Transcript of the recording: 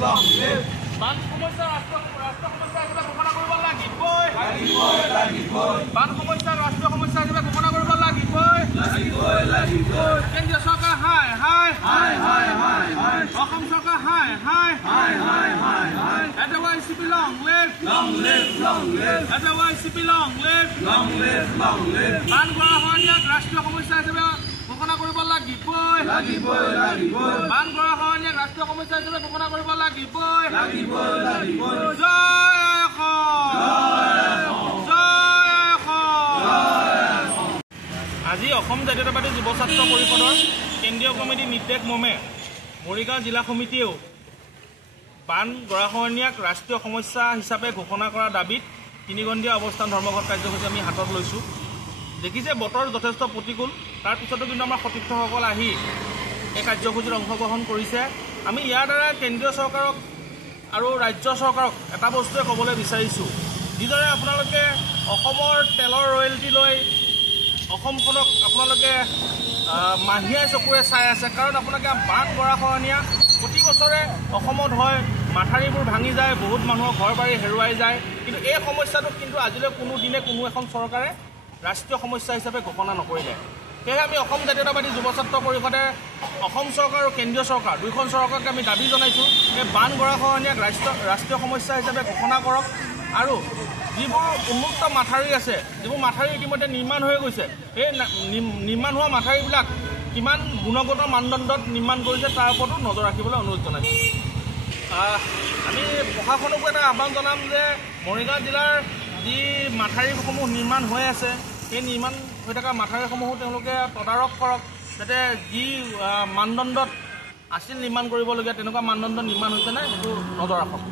বান সমস্যা ৰাষ্ট্ৰীয় সমস্যা হিচাপে ঘোষণা কৰিব লাগিবই। বান সমস্যা ৰাষ্ট্ৰীয় সমস্যা হিচাপে ঘোষণা কৰিব লাগিবই। কেন্দ্ৰীয় চৰকাৰ অসম চৰকাৰ YCP long live, YCP long live, বান গৰাখহনীয়াক ৰাষ্ট্ৰীয় সমস্যা হিচাপে ঘোষণা কৰিব লাগিবই। বান গৰাখহনীয়াক ৰাষ্ট্ৰীয় সমস্যা হিচাপে ঘোষণা কৰিব লাগিবই। জয় আজি অসম জাতীয়তাবাদী যুৱ ছাত্ৰ পৰিষদৰ কেন্দ্ৰীয় কমিটি নিৰ্দেশ মৰ্মে মৰিগাঁও জিলা সমিতিয়েও বান গৰাখহনীয়াক ৰাষ্ট্ৰীয় সমস্যা হিচাপে ঘোষণা কৰা দাবীত তিনিগণ্ডিয়া অৱস্থান ধৰ্মঘট কাৰ্যসূচী আমি হাতত লৈছোঁ। দেখিছে বতৰ যথেষ্ট প্ৰতিকূল, তাৰ পিছতো কিন্তু আমাৰ সতীৰ্থসকল আহি এই কাৰ্যসূচীত অংশগ্ৰহণ কৰিছে। আমি ইয়াৰ দ্বাৰা কেন্দ্ৰীয় চৰকাৰক আৰু ৰাজ্য চৰকাৰক এটা বস্তুৱে ক'বলৈ বিচাৰিছোঁ, যিদৰে আপোনালোকে অসমৰ তেলৰ ৰয়েলটি লৈ অসমখনক আপোনালোকে মাহিয়াই চকুৰে চাই আছে, কাৰণ আপোনালোকে বান গৰাখহনীয়া প্ৰতি বছৰে অসমত হয়, মাথাউৰিবোৰ ভাঙি যায়, বহুত মানুহৰ ঘৰ বাৰী হেৰুৱাই যায়, কিন্তু এই সমস্যাটোক কিন্তু আজিলৈ কোনো দিনে কোনো এখন চৰকাৰে ৰাষ্ট্ৰীয় সমস্যা হিচাপে ঘোষণা নকৰিলে। সেয়েহে আমি অসম জাতীয়তাবাদী যুৱ ছাত্ৰ পৰিষদে অসম চৰকাৰ আৰু কেন্দ্ৰীয় চৰকাৰ দুয়োখন চৰকাৰক আমি দাবী জনাইছোঁ যে বান গৰাখহনীয়াক ৰাষ্ট্ৰীয় সমস্যা হিচাপে ঘোষণা কৰক, আৰু যিবোৰ উন্মুক্ত মাথাউৰি আছে, যিবোৰ মাথাউৰি ইতিমধ্যে নিৰ্মাণ হৈ গৈছে, সেই নিৰ্মাণ হোৱা মাথাউৰিবিলাক কিমান গুণগত মানদণ্ডত নিৰ্মাণ কৰিছে তাৰ ওপৰতো নজৰ ৰাখিবলৈ অনুৰোধ জনাইছোঁ। আমি প্ৰশাসনকো এটা আহ্বান জনাম যে মৰিগাঁও জিলাৰ যি মাথাউৰিসমূহ নিৰ্মাণ হৈ আছে, সেই নিৰ্মাণ হৈ থকা মাথাউৰিসমূহো তেওঁলোকে তদাৰক কৰক, যাতে যি মানদণ্ডত আছিল নিৰ্মাণ কৰিবলগীয়া তেনেকুৱা মানদণ্ড নিৰ্মাণ হৈছে নাই সেইটো নজৰ ৰাখক।